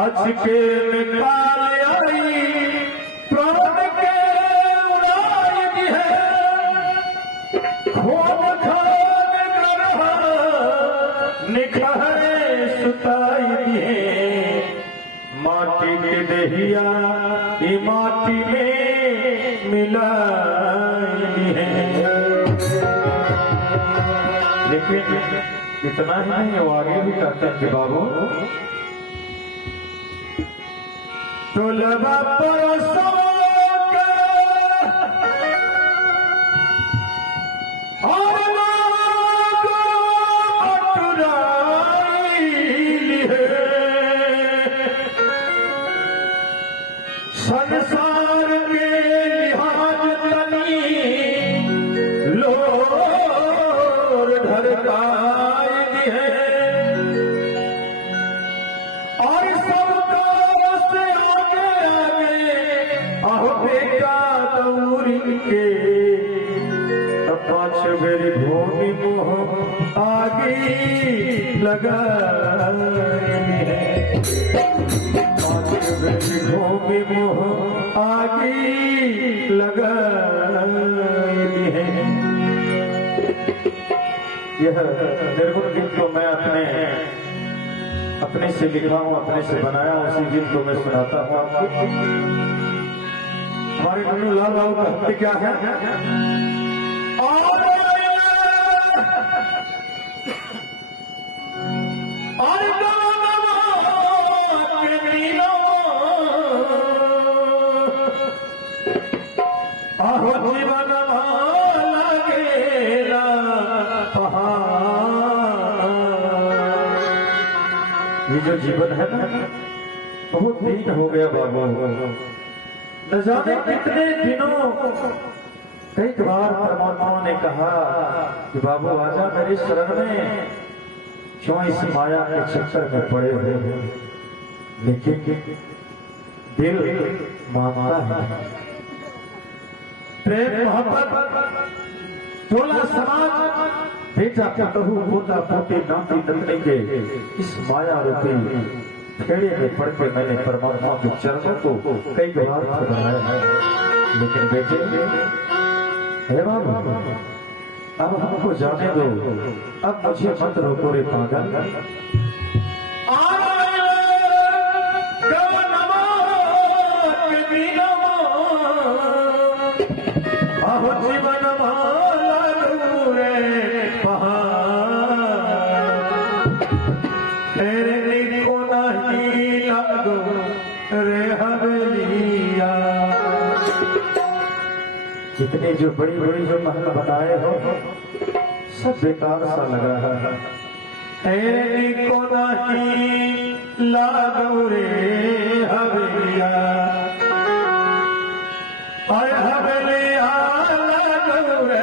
अचके में काल आई प्राण के उड़ाई दी है खोन खान ग्रह निखरे सुताई दी है माटी के दहिया ये माटी में मिलाई है। लेकिन इतना ही नहीं वो आगे भी कहते हैं कि बाबू तुलबा परसों के और नाग अटुराई है संसार के लिहाज तनी लोर ढरकाई है और सबका से आगे आहो बेटा दौरी के पांच मेरी भूमि मोह आगे लगाई है पांच मेरी भूमि मोह आगे लगाई है। यह निर्गुण गीत को मैं अपने से लिखा हूं अपने से बनाया उसी गीत को मैं सुनाता हूं आपको। हमारे गुरु लाल बाबू का भक्ति क्या है जीवन लगेला ये जो जीवन है ना बहुत दिन हो गया बाबू न जाने कितने दिनों कई बार परमात्मा ने कहा कि बाबू आजा मेरी शरण में क्यों इस माया के चक्कर में पड़े हुए लेकिन दिल मांगता है प्रेम मोहब्बत थोड़ा समाज बेटा पतहू पोता पोते नाती नतनी के इस माया रूपी खेड़े में पड़ के मैंने परमात्मा के चरणों को कई बार बनाया है लेकिन बेटे हे बाबू अब हमको जाने दो अब मुझे मत रोको रे पागल जीवन तेरे को नहीं लगो रे हवेलिया जितने जो बड़ी बड़ी जो महल बनाए हो सब बेकार सा लगा है तेरे को नहीं लगो रे हवेलिया हवेलिया लगो रे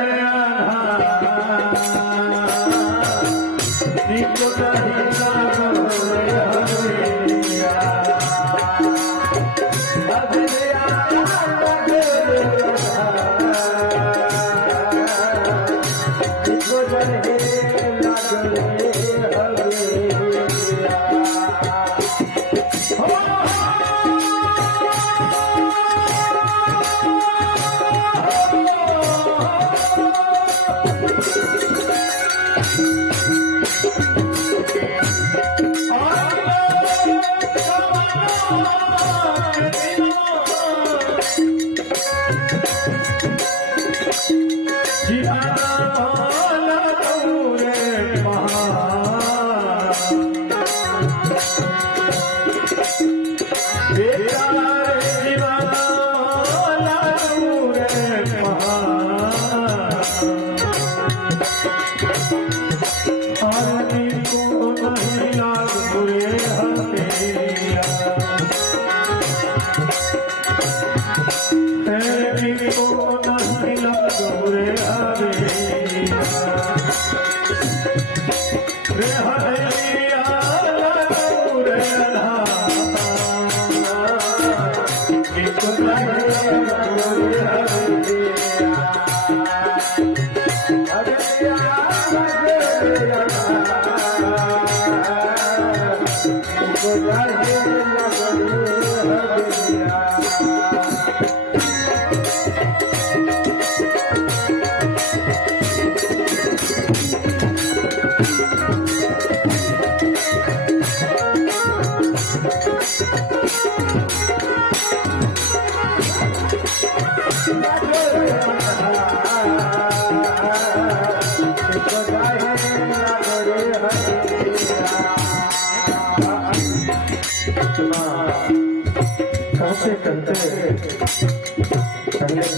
Hare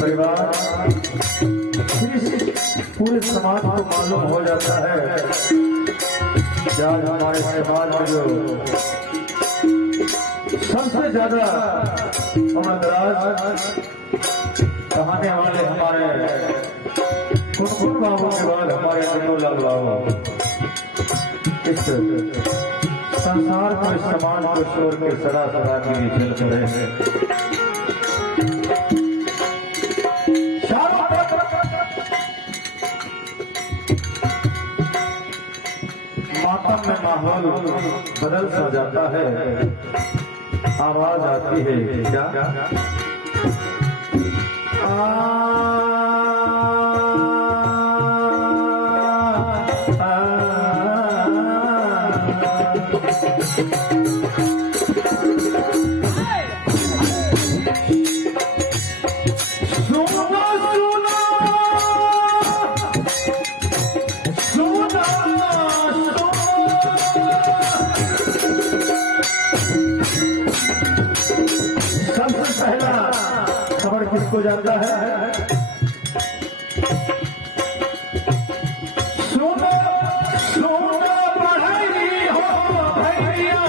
परिवार पूरे समाज को मालूम हो जाता है कि आज हमारे समाज में जो सबसे ज्यादा उम्रदराज कहने वाले हमारे कुनकुन बाबू के बाद हमारे नन्नूलाल बाबू इस संसार को इस समाज को छोड़ के सदा सदा के लिए चल रहे हैं। मातम में माहौल बदल सा जाता है, आवाज आती है क्या किसको जाता है? सुनो सुनो बढ़ई हो भैया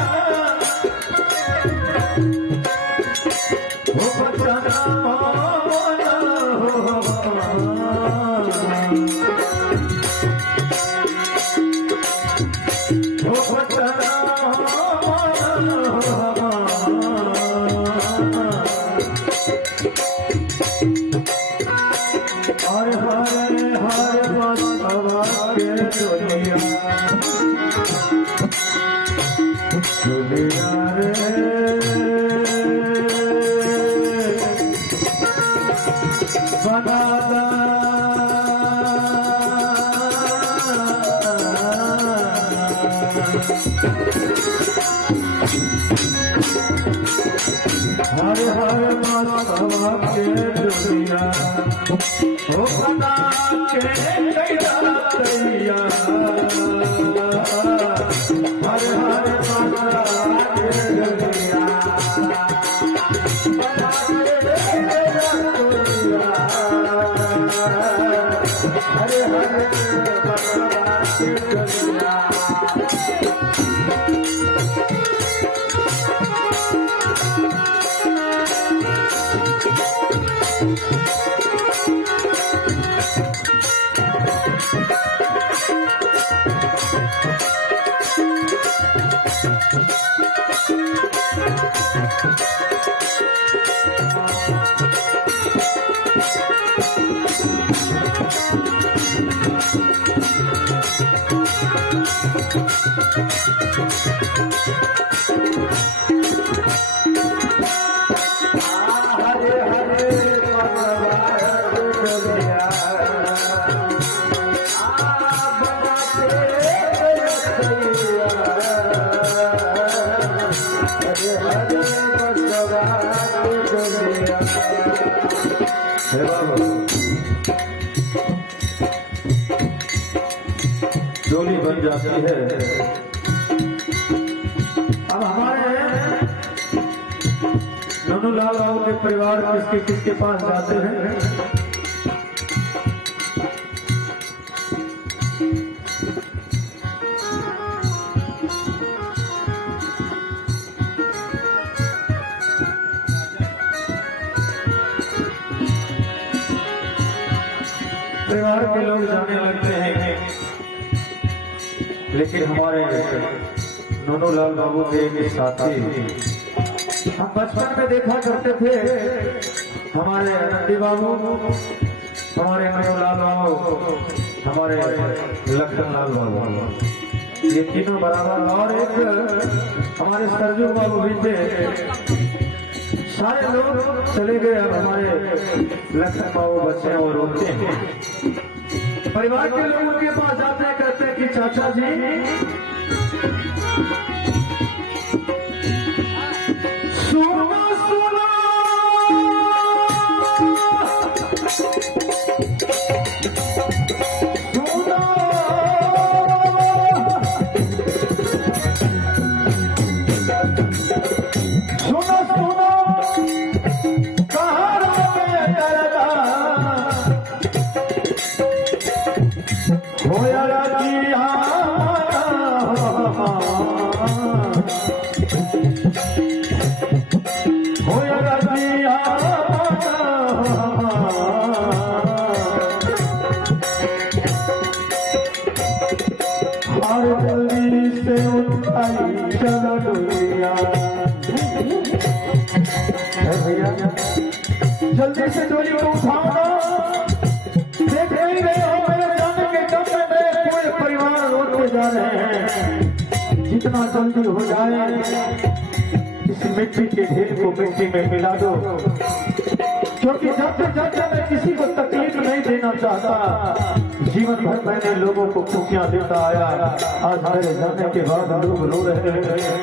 हो बचना हो बचना हरे हरे हरे बसवा के दुनिया दुनिया रे बनादा हरे हरे बसवा के दुनिया ओ बना के कैला तैया हरे हरे बसवा के दुनिया बना के कैला तैया हरे हरे बसवा के दुनिया जोड़ी बन जाती है। अब हमारे नन्नूलाल बाबू के परिवार किसके किसके पास जाते हैं? परिवार के लोग जाने लगते हैं, लेकिन हमारे नन्नूलाल बाबू के एक साथी हम बचपन में देखा करते थे, हमारे नंदी बाबू, हमारे नन्नूलाल बाबू, हमारे लखनलाल बाबू, ये तीनों बराबर, और एक हमारे सरजू बाबू भी थे। सारे लोग चले गए, अब हमारे लखन बाबू बच्चे और रोते हैं। परिवार के लोग उनके पास जाते हैं, कहते हैं कि चाचा जी सुनो सुनो सुनो सुनो सुनो कहाँ रोके दरदा होया रतिया हर जल्दी से उठाई चलो डोलिया। भैया जल्दी से डोली को उठाओ, देख नहीं रहे हो मेरे जाने के दम में मेरे पूरे परिवार रोते जा रहे हैं। जितना जल्दी हो जाए इस मिट्टी के ढेर को मिट्टी में मिला दो, क्योंकि जब से मैं किसी को तकलीफ नहीं देना चाहता। जीवन भर मैंने लोगों को खुशियां देता आया, आज मेरे जाने के बाद लोग रो रहे हैं।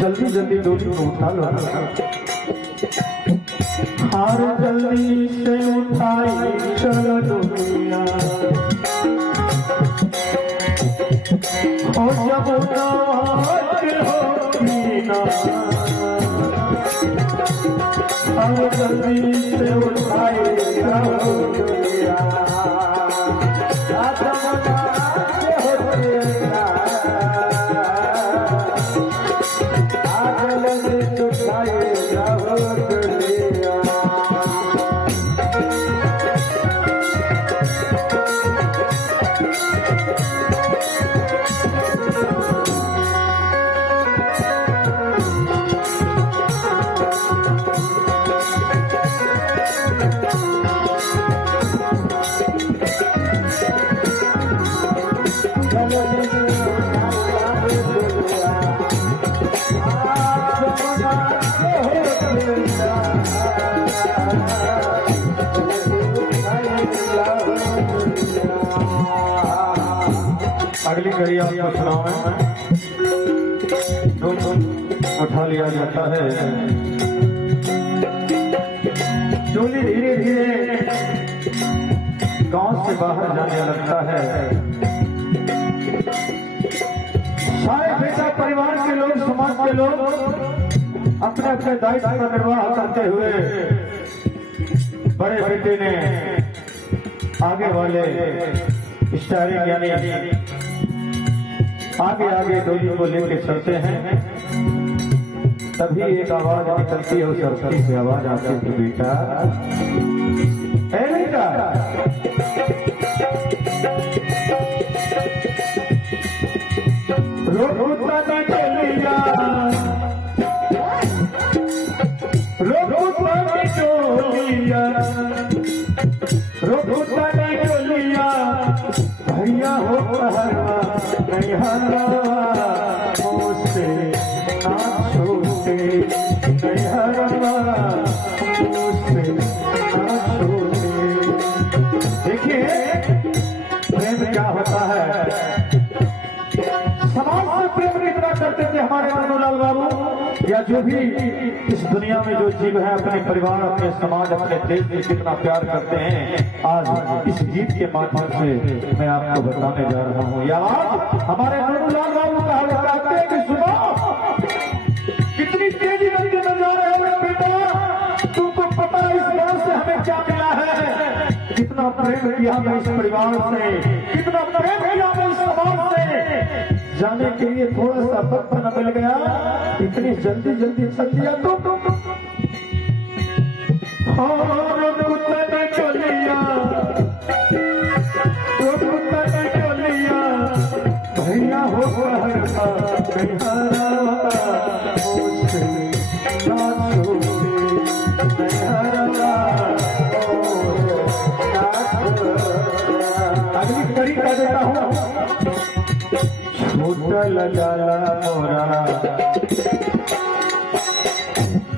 जल्दी जल्दी डोली को उठा लो। हार जल्दी से उठाई चलो डोलिया, हो जब हार जल्दी से उठाई चलो डोलिया। अगली कड़ी आपको सुनाओ, उठा लिया जाता है। डोली धीरे धीरे गांव से बाहर जाने लगता है। सारे बेटा परिवार के लोग, समाज के लोग अपने अपने दायित्व का निर्वाह करते हुए बड़े बेटे ने आगे वाले स्टारिंग यानी आगे आगे डोली को लेके चलते हैं। तभी एक आवाज निकलती है, उस सरकारी से आवाज आती है, बेटा है बेटा, रोता नहीं चलिया, रोता नहीं चलिया, रोता नहीं चलिया। भैया हो पहलवा नहीं हरवा मुझसे ना छूटे, नहीं हरवा मुझसे ना छूटे। देखिए प्रेम क्या होता है। समाज से प्रेम कितना करते थे हमारे मनोलाल बाबू, या जो भी इस दुनिया में जो जीव है अपने परिवार, अपने समाज, अपने देश से कितना प्यार करते हैं, आज इस गीत के माध्यम से मैं आपको बताने जा रहा हूँ। या हमारे मनोलाल बाबू कहते हैं कि सुनो कितनी तेजी गति में जा रहे हैं बेटा, तुमको पता है इस गांव से हमें क्या मिला है, कितना प्रेम किया मैं इस परिवार से, कितना प्रेम किया मैं इस समाज से। जाने के लिए थोड़ा सा वक्त न मिल गया, इतनी जल्दी जल्दी चल दिया तो भैया हो अगली कड़ी कर देता हूँ। छूटल जाला मोरा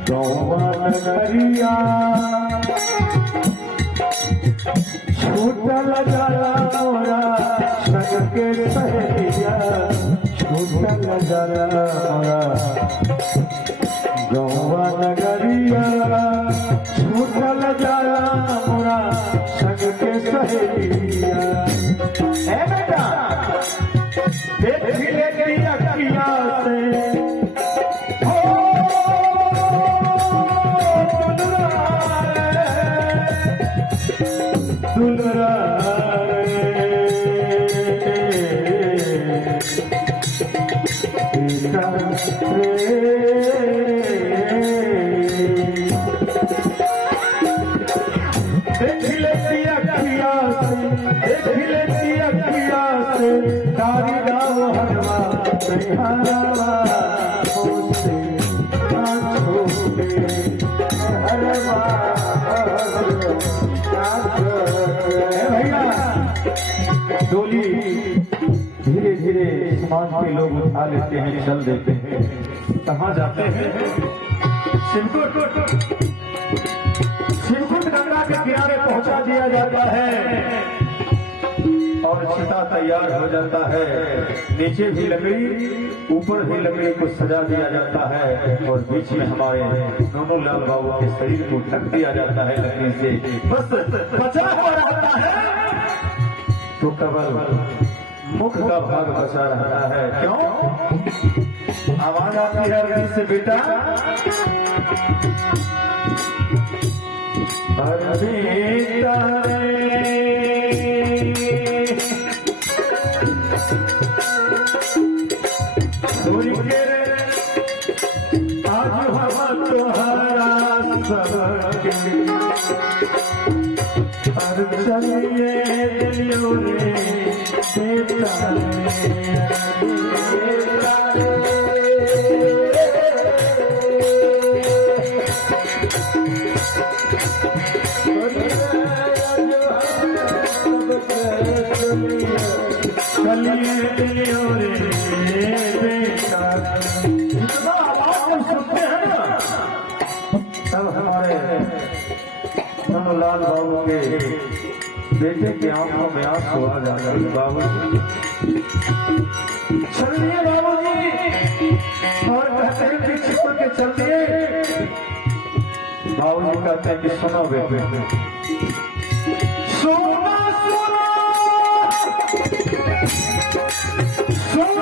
गौवा नगरिया, छूटल जाला मोरा संग के सहेलिया, छूटल जाला मोरा गौवा नगरिया, छूटल जाला मोरा संग के सहेलिया। है बेटा देख ले गई अखिया से, दुलरा बेटा देख लेती अखिया से तारी गाँव हरवा बिहारवा होसे आँखों हरवा भैया डोली धीरे धीरे समाज के लोग उठा लेते हैं, चल देते हैं। कहाँ जाते हैं? शिवकुंड गंगा के किनारे पहुंचा दिया जाता है और चिता तैयार हो जाता है। नीचे भी लकड़ी, ऊपर भी लकड़ी को सजा दिया जाता है और बीच में हमारे दोनों लाल बाबू के शरीर को ढक दिया जाता है लकड़ी से, बस बचा हुआ रहता है। तो केवल मुख का भाग बचा रहता है। क्यों? आवाज आती है अर्घी से, बेटा आज हम तुम्हारा चलिए दिलियों रे बेटा चलिए दिलियों रे बेटा। जितना आवाज सुनते हैं ना, तब हमारे दोनों लाल बाबू के बेटे की आंखों में आंसू आ जाता है। बाबू चलिए बाबू जी, और कहते हैं कि छिपक के चलिए। बाबू जी कहते हैं कि सुनो बेटे, सुनो सुनो सुनो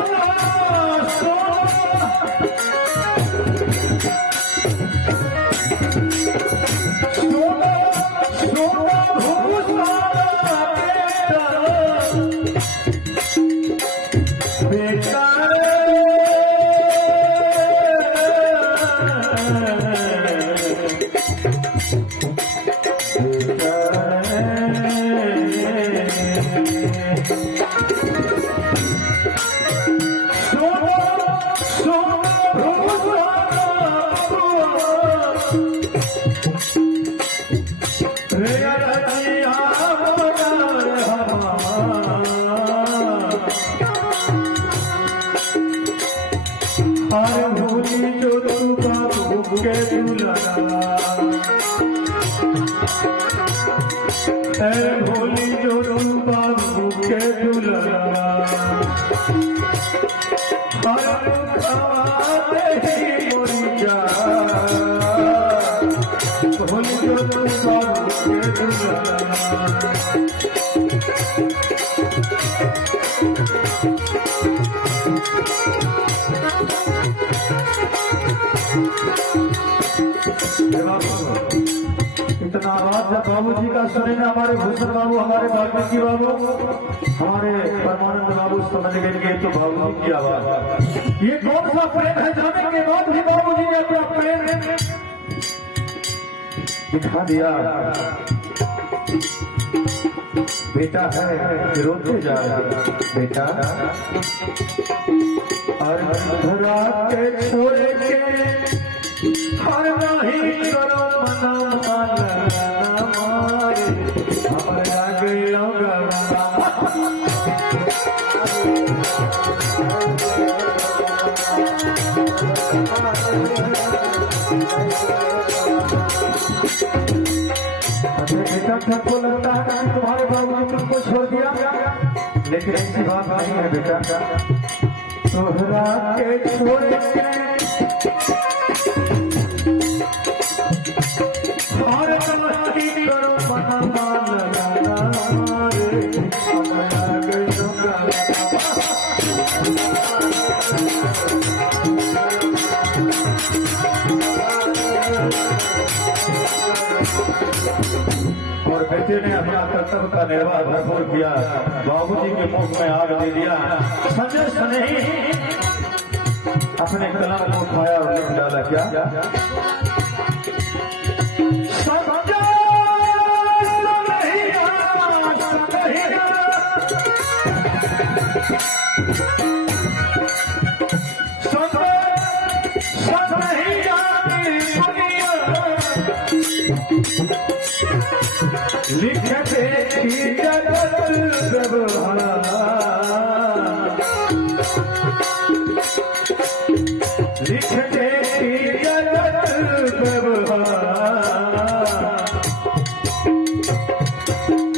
भोली जो तू बाबू के दुलारा, भोली जो तू बाबू के दुलारा। इतना आवाज जब बाबू जी का सुने ना, हमारे भूषण बाबू, हमारे वाल्मीकि बाबू, हमारे परमानंद बाबू समझ गए तो बाबू जी की आवाज। ये कौन सा प्रेम है जाने के बाद भी बाबू जी ने अपना प्रेम दिखा दिया। बेटा है रोते जा बेटा, और धरा के छोड़े के हर नहीं करो मना मारे, हमारा गया बेटा सबको लगता है कि तुम्हारे बाबूजी तुमको छोड़ दिया, लेकिन ऐसी बात नहीं है बेटा। तोहरा के छोड़ के करो मना मारे, हमारा गया और बेटे ने अपना कर्तव्य का निर्वाह भरपूर किया। बाबूजी के मुख में आग दे दिया। संजय स्नेही अपने कलम को उठाया और लिख डाला क्या? लिखते जगत लिखते जगत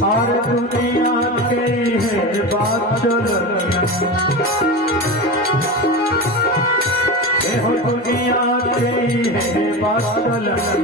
और दुनिया के है बात चल दुनिया के है बात चल है